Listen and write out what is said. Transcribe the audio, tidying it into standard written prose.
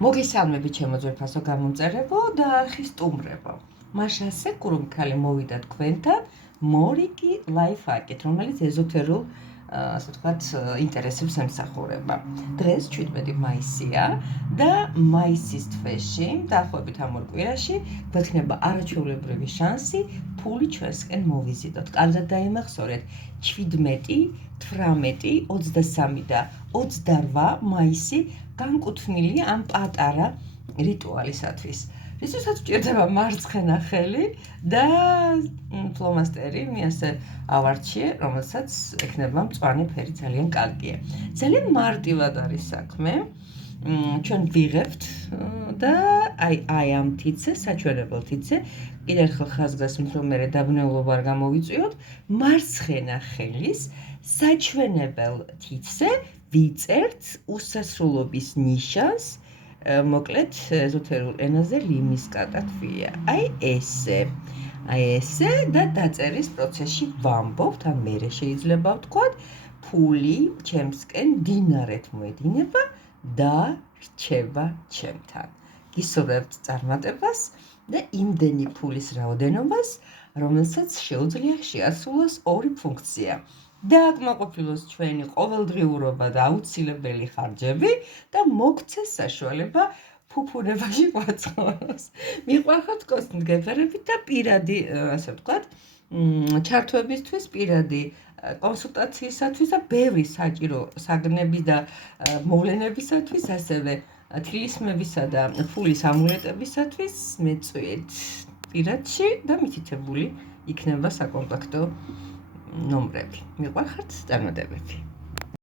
მოგესალმებით ჩემო ძვირფასო გამომწერებო და არხის სტუმრებო. მაშასე კურუმქალი მოვიდა თქვენთან მორიგი ლაიფჰაკით, რომელიც ეზოთერულ ასე ვთქვათ ინტერესებს ემსახურება. დღეს 17 მაისია და მაისის თვეში, დაახლოებით ამ ორ კვირაში, გვექნება არაჩვეულებრივი შანსი ფული ჩვენსკენ მოვიზიდოთ. კარგად დაიმახსოვრეთ 17, 18, 23 და 28 მაისი განკუთვნილი ამ პატარა რიტუალისათვის. რისთვისაც გვჭირდება მარცხენა ხელი და ფლომასტერი, მე ასე ავარჩიე, რომელსაც ექნება მწვანე ფერი, ძალიან კარგია. ძალიან მარტივად არის საქმე. ჩვენ ვიღებთ და აი ამ თიცე, საჩვენებელ თიცე, კიდევ ერთხელ ხაზგასმით, რომ მე დაბნეულობა არ გამოვიწვიოთ, მარცხენა ხელის საჩვენებელ თიცე ვიწერთ უსასრულობის ნიშანს, მოკლედ ეზოთერულ ენაზე ლიმის კატათვია. აი ესე და დაწერის პროცესში ვამბობთ, ან მერე შეიძლება ვთქვათ, ფული ჩემსკენ დინარეთ მოედინება და რჩება ჩემთან. გისურვებთ წარმატებას და იმდენი ფულის რაოდენობას, რომელსაც შეუძლია შეასრულოს ორი ფუნქცია. დააკმაყოფილოს ჩვენი ყოველდღიურობა და აუცილებელი ხარჯები და მოგცეს საშუალება ფუფუნებაში ვაცხოვროს. მიყვარხოთ კოსტმგეფერებით და პირადი, ასე ვთქვათ, ჩართვებისთვის, პირადი კონსულტაციისათვის და ბევრი საჭირო საგნების და მოვლენებისათვის, ასევე თილისმებისა და ფულის ამულეტებისათვის მეწვიეთ პირადში და მითითებული იქნება საკონტაქტო ნომრები. მიყვარხართ წარმატებები.